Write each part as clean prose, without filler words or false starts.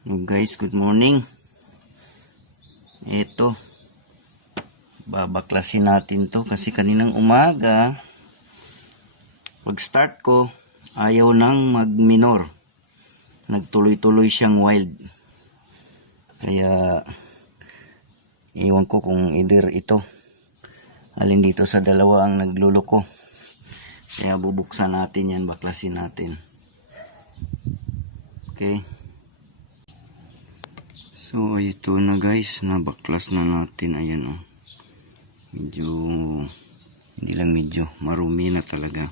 Guys, good morning. Ito, babaklasin natin to kasi kaninang umaga pag start ko ayaw nang mag minor, nagtuloy-tuloy siyang wild, kaya iwan ko kung either ito alin dito sa dalawa ang nagluloko, kaya bubuksan natin yan, baklasin natin. Okay, so ito na guys, nabaklas na natin. Ayan o, medyo hindi lang medyo, marumi na talaga.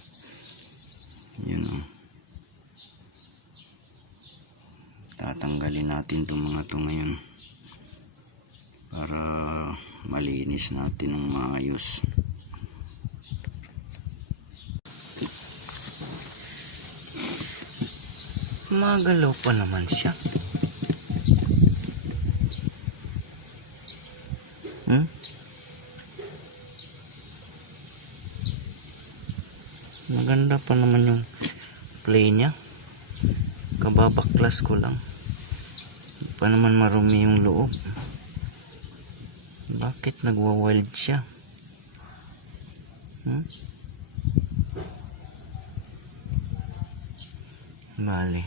Ayan o, tatanggalin natin itong mga ito ngayon para malinis natin ng maayos. Magalaw pa naman siya. Maganda pa naman yung play niya. Kababaklas ko lang. Hindi pa naman marumi yung loob. Bakit nagwa-wild siya? Bale,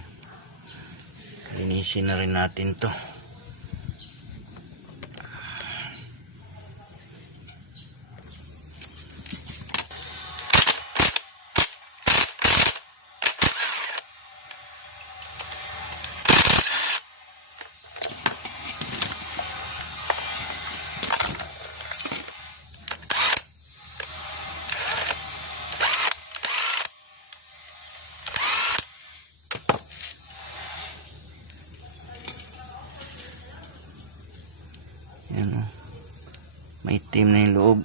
linisin na rin natin to. Yan o, may itim na yung loob.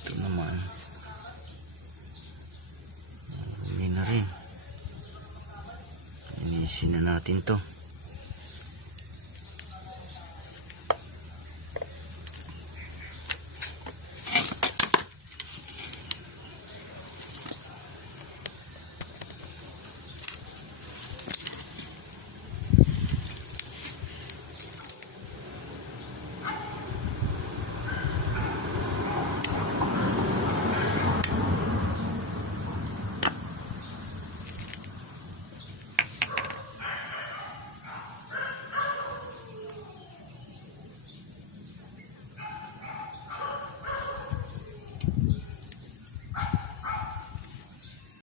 Ito naman, hindi na rin. Linisin na natin to.